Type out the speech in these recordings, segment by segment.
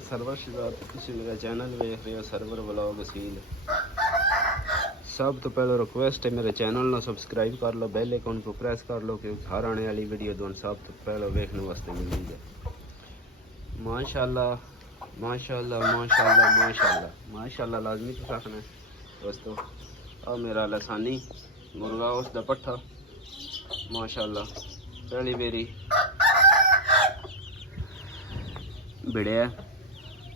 Server ਸ਼ਿਜ਼ਾਤ, ਤੁਸੀਂ ਮੇਰਾ channel ਵੇਖ ਰਹੇ ਹੋ ਸਰਵਰ ਵਲੌਗ ਅਸੀਲ। ਸਭ ਤੋਂ ਪਹਿਲਾਂ ਰਿਕੁਐਸਟ ਹੈ ਮੇਰੇ ਚੈਨਲ ਨੂੰ ਸਬਸਕ੍ਰਾਈਬ ਕਰ ਲਓ, ਬੈਲ ਆਈਕਨ को प्रेस कर लो कि हर आने वाली वीडियो ਤੁਹਾਨੂੰ ਸਭ ਤੋਂ ਪਹਿਲਾਂ ਵੇਖਣ ਵਾਸਤੇ ਮਿਲੇਗੀ। माशाल्लाह माशाल्लाह माशाल्लाह माशाल्लाह माशाल्लाह लाजमी तो रखना दोस्तों। और मेरा लसानी मुर्गा उसका पट्ठा माशाल्लाह पहली बेरी बिड़िया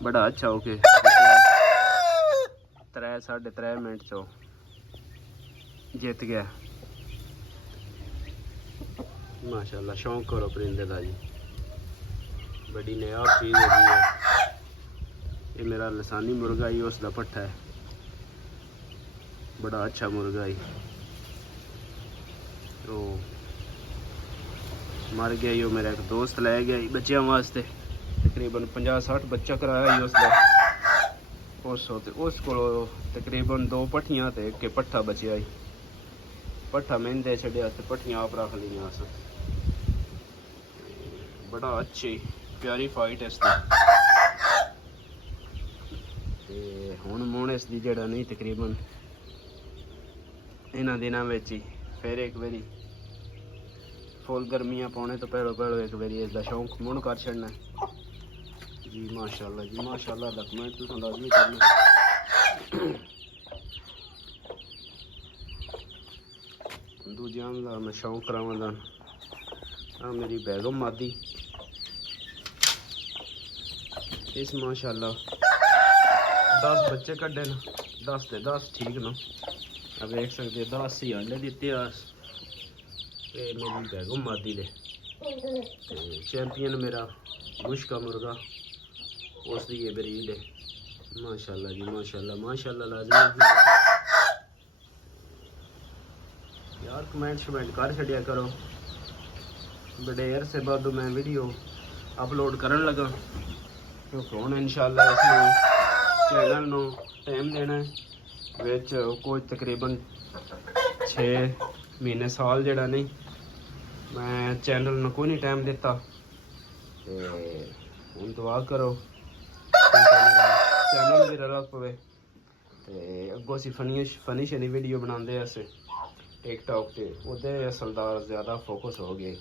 बड़ा अच्छा ओके 3-3.5 मिनट चो जित गया माशाल्लाह। शौक करो परिंदे का जी, बड़ी नायाब चीज़ है जी। ये मेरा लसानी मुर्गा ही उसका पट्ठा है, बड़ा अच्छा मुर्गा ही तो मर गया। यो मेरा एक दोस्त लै गया बच्चों वास्ते, तकरीबन 50-60 बच्चा कराया ही उस को तकरीबन 2 पट्ठियां ते एक पट्ठा बचिया ही। पट्ठा मैंने दे छड़िया ते पट्ठियां आप रख लिया। बड़ा अच्छी प्यारी फाइट है इसकी। हुण मुण इसकी जड़ा नहीं तकरीबन इन्हां दिनां विच ही फिर एक बारी फुल गर्मियां पाने तो पहलों एक बारी इसका शौक मुण कर छड़ना जी। माशाल्लाह जी माशाल्लाह दा कमेंट तुसीं लाजमी करना। दूजियां दा मैं शौक करावां दा मेरी बैगम मादी इस माशाल्लाह 10 बच्चे कड्डे न, 10 ते 10 ठीक न। अब देख सकते 10 ही अंडे दिते आस मेरी बैगम मादी दे। चैंपियन मेरा मुश्का मुर्गा उसकी ये ब्रीड है माशाल्लाह जी माशाल्लाह माशाल्लाह। लाजमी यार कमेंट शमेंट कर छड़िया करो। बड़े अरसे बाद मैं वीडियो अपलोड करन लगा क्योंकि हुण इंशाल्लाह इसमें चैनल नूं टाइम देना है विच कोई तकरीबन 6 महीने साल जड़ा नहीं मैं चैनल नूं कोई नहीं टाइम दिता। हुण दुआ करो चैनल भी रला पवे ते अगों असीं फनी शनी वीडियो बनाते अस टिकटॉक ते उहदे असलदार ज़्यादा फोकस हो गए।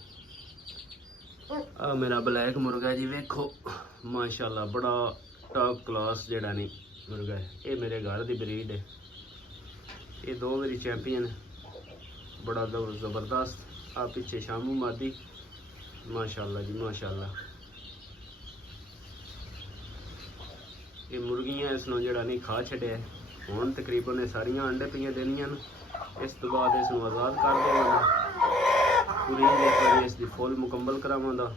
मेरा ब्लैक मुर्गा जी वेखो माशाल्लाह बड़ा टॉप क्लास जड़ा नहीं मुर्गा है। ये मेरे घर की ब्रीड है, ये 2 बारी चैंपियन है, बड़ा ज़बरदस्त। आ पिछे शामू मादी माशाल्लाह जी माशाल्लाह। ये मुर्गियां इसनों जड़ा नहीं खा छड़िया हुण तकरीबन ये सारियां अंडे पियां देनियां न। इस तो बाद इसनों आज़ाद कर देवांगा, पूरी एक बारी इसकी फुल मुकम्मल करावांगा।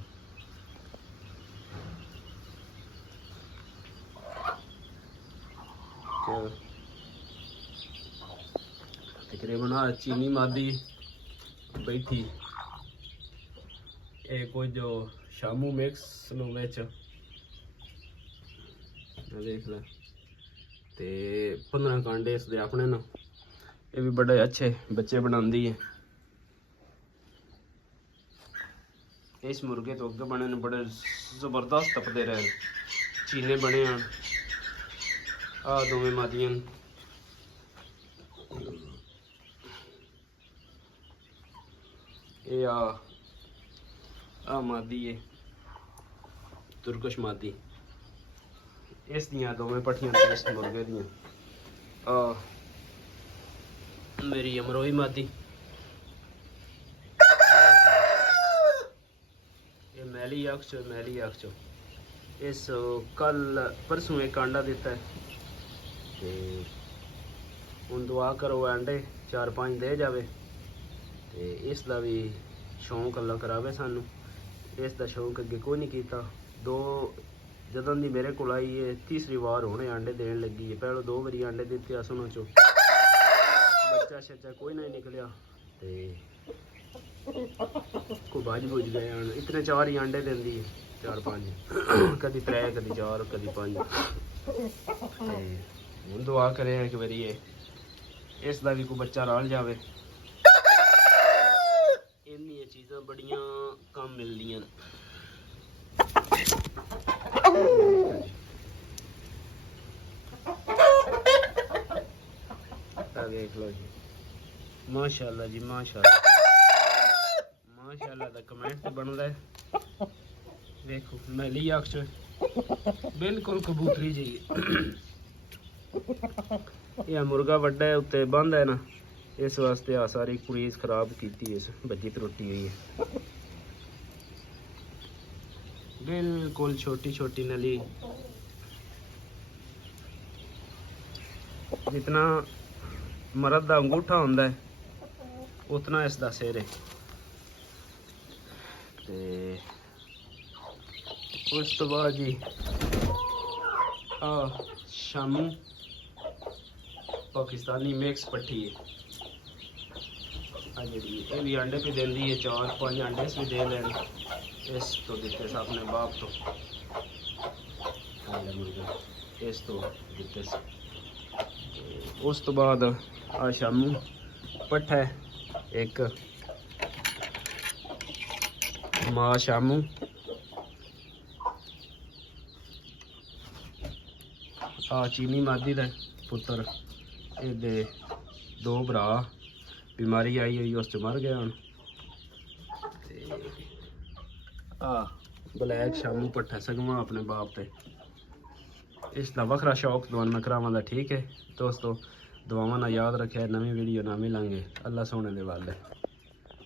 तकरीबन आ चीनी मादी बैठी ये कोई जो शामू मिक्स नो विच देख लै ते 15 कांडे इसके अपने न। ये भी बड़े अच्छे बच्चे बनाती है। इस मुर्गे तो अगे बने ने बड़े जबरदस्त तपते रहे चीने बने हैं। आ दोवें मादियां ये आ मादी है तुर्कश मादी। इस दियां दोवें पट्ठियां इस मुर्गे दियां। मेरी अमरोई मादी ये मैली अक्ष इस कल परसों एक अंडा दिता है ते हुण दुआ करो अंडे 4-5 दे जावे ते इसका भी शौक अल्लाह करावे सानू। इसका शौक अगे कोई नहीं कीता। 2 जदों दी मेरे कोल आई है तीसरी बार हुणे अंडे देन लगी है। पहले 2 बारी अंडे दिते अस उन्हां चों बच्चा शच्चा कोई ना निकलिया ते को बज बुझ गए हैं। इतने 4 ही अंडे देंदी है 4-5 कभी 3 कभी 4 कभी 5। हुण दुआ करें कि बारी इसका भी कोई बच्चा रल जाए। इन्नी चीज़ां बड़ियां कम मिलदियां न। देख लो जी, माशाल्लाह जी माशाल्लाह, माशाल्लाह दा कमेंट बनदा है। देखो मैली अक्ष बिल्कुल कबूतरी जी। यह मुर्गा वड्डा है, उत्ते बंद है ना, इस वास्ते आ सारी कुरीज खराब की इस बजी त्रुटी हुई है। बिल्कुल छोटी छोटी नली, जितना मर्द का अंगूठा होंदा है उतना इसका सिर है। ते उस तो बाद जी शामू पाकिस्तानी मिक्स पट्ठी है। जी ये भी अंडे पे देंदी है, 4-5 अंडे भी दे लें। इस तो दिते से अपने बाप तो मुर्गे इस तो दिते से। उस तो बाद आ शामू पट्ठा है एक, मां शामू, आ चीनी मादी का पुत्र, ये 2 भरा, बीमारी आई हुई उस मर गया हूँ। ब्लैक शामू पट्ठा सगवा अपने बाप ते। इसका वखरा शौक दवाना करावां दा। ठीक है दोस्तों, दुआवां ना याद रखे, नवी वीडियो ना मिलेंगे। अल्लाह सोने दे वाले।